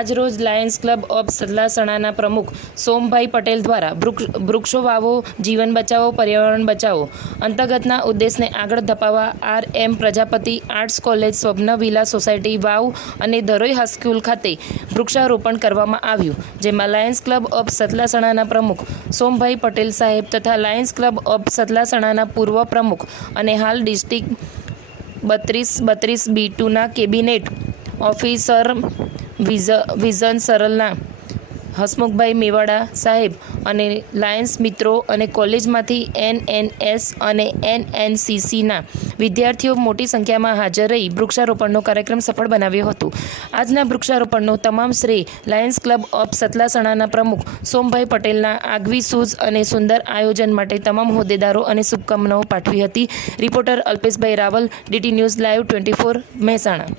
આજરોજ Lions club of સતલાસણાના પ્રમુખ સોમભાઈ પટેલ દ્વારા વૃક્ષો વાવો જીવન બચાવો પર્યાવરણ બચાવો અંતર્ગતના ઉદ્દેશને આગળ ધપાવવા આર.એમ. પ્રજાપતિ આર્ટ્સ કોલેજ સ્વપ્ન વિલા સોસાયટી વાવ અને ધરોઈ હાઈસ્કૂલ ખાતે વૃક્ષારોપણ કરવામાં આવ્યું, જેમાં લાયન્સ ક્લબ ઓફ સતલાસણાના પ્રમુખ સોમભાઈ પટેલ સાહેબ તથા લાયન્સ ક્લબ ઓફ સતલાસણાના પૂર્વ પ્રમુખ અને હાલ ડિસ્ટ્રિક્ટ 32-32B2ના કેબિનેટ ઓફિસર વિઝન સરલના હસમુખભાઈ મેવાડા સાહેબ અને લાયન્સ મિત્રો અને કોલેજમાંથી એનએનએસ અને એનએનસીસીના વિદ્યાર્થીઓ મોટી સંખ્યામાં હાજર રહી વૃક્ષારોપણનો કાર્યક્રમ સફળ બનાવ્યો હતો. આજના વૃક્ષારોપણનો તમામ શ્રેય લાયન્સ ક્લબ ઓફ સતલાસણાના પ્રમુખ સોમભાઈ પટેલના આગવી સૂઝ અને સુંદર આયોજન માટે તમામ હોદ્દેદારો અને શુભકામનાઓ પાઠવી હતી. Reporter Alpeshbhai Raval, DT news live 24, Mehsana.